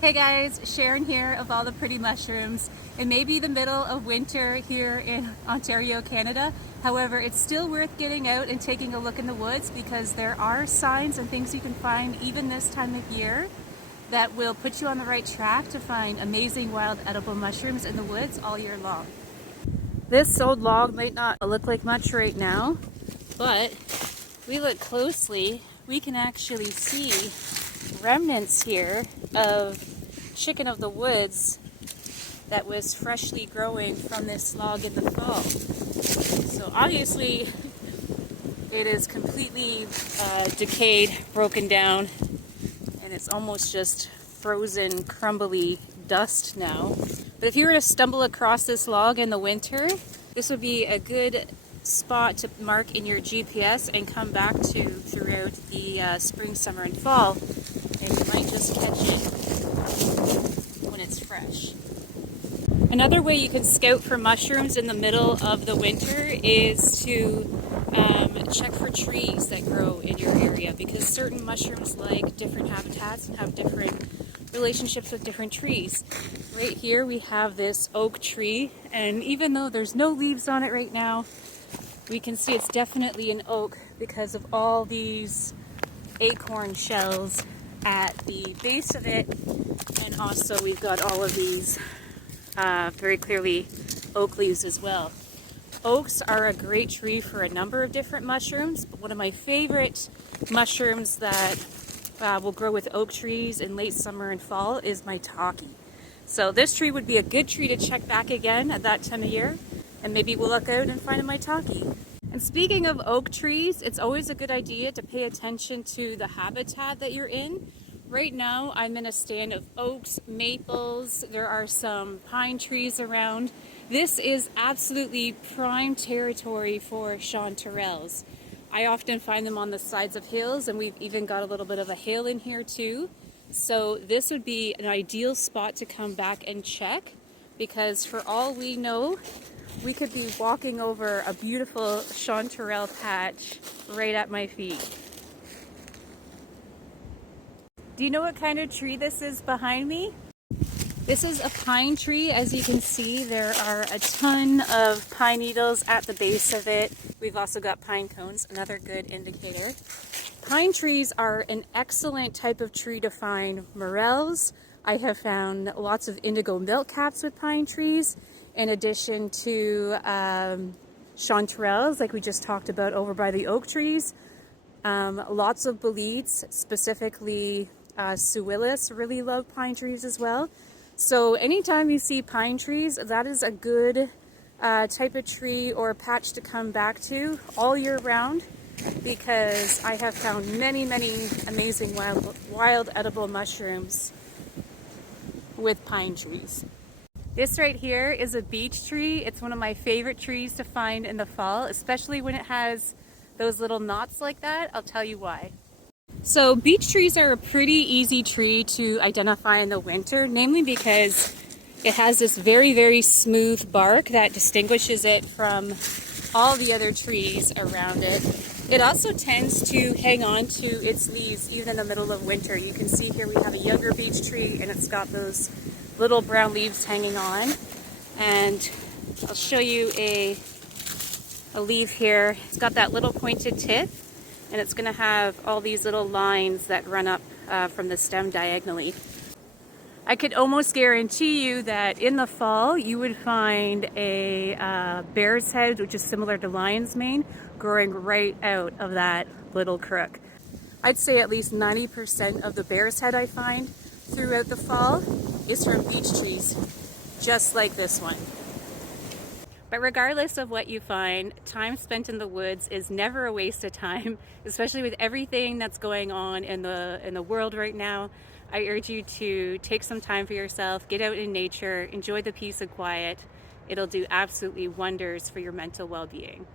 Hey guys, Sharon here of All the Pretty Mushrooms. It may be the middle of winter here in Ontario, Canada. However, it's still worth getting out and taking a look in the woods because there are signs and things you can find even this time of year that will put you on the right track to find amazing wild edible mushrooms in the woods all year long. This old log might not look like much right now, but if we look closely, we can actually see remnants here of chicken of the woods that was freshly growing from this log in the fall. So obviously it is completely decayed, broken down, and it's almost just frozen, crumbly dust now. But if you were to stumble across this log in the winter, this would be a good spot to mark in your GPS and come back to throughout the spring, summer, and fall. And you might just catch it when it's fresh. Another way you can scout for mushrooms in the middle of the winter is to check for trees that grow in your area, because certain mushrooms like different habitats and have different relationships with different trees. Right here we have this oak tree, and even though there's no leaves on it right now, we can see it's definitely an oak because of all these acorn shells at the base of it, and also we've got all of these very clearly oak leaves as well. Oaks are a great tree for a number of different mushrooms, but one of my favorite mushrooms that will grow with oak trees in late summer and fall is maitake. So this tree would be a good tree to check back again at that time of year, and maybe we'll look out and find a maitake. And speaking of oak trees, it's always a good idea to pay attention to the habitat that you're in. Right now, I'm in a stand of oaks, maples, there are some pine trees around. This is absolutely prime territory for chanterelles. I often find them on the sides of hills, and we've even got a little bit of a hill in here too. So this would be an ideal spot to come back and check, because for all we know, we could be walking over a beautiful chanterelle patch right at my feet. Do you know what kind of tree this is behind me? This is a pine tree. As you can see, there are a ton of pine needles at the base of it. We've also got pine cones, another good indicator. Pine trees are an excellent type of tree to find morels. I have found lots of indigo milkcaps with pine trees, in addition to chanterelles, like we just talked about over by the oak trees. Lots of boletes, specifically Suillus, really love pine trees as well. So anytime you see pine trees, that is a good type of tree or patch to come back to all year round, because I have found many, many amazing wild edible mushrooms with pine trees. This right here is a beech tree. It's one of my favorite trees to find in the fall, especially when it has those little knots like that. I'll tell you why. So beech trees are a pretty easy tree to identify in the winter, namely because it has this very, very smooth bark that distinguishes it from all the other trees around it. It also tends to hang on to its leaves even in the middle of winter. You can see here we have a younger beech tree, and it's got those little brown leaves hanging on. And I'll show you a leaf here. It's got that little pointed tip, and it's going to have all these little lines that run up from the stem diagonally. I could almost guarantee you that in the fall you would find a bear's head, which is similar to lion's mane, growing right out of that little crook. I'd say at least 90% of the bear's head I find throughout the fall is from beech trees, just like this one. But regardless of what you find, time spent in the woods is never a waste of time, especially with everything that's going on in the world right now. I urge you to take some time for yourself, get out in nature, enjoy the peace and quiet. It'll do absolutely wonders for your mental well-being.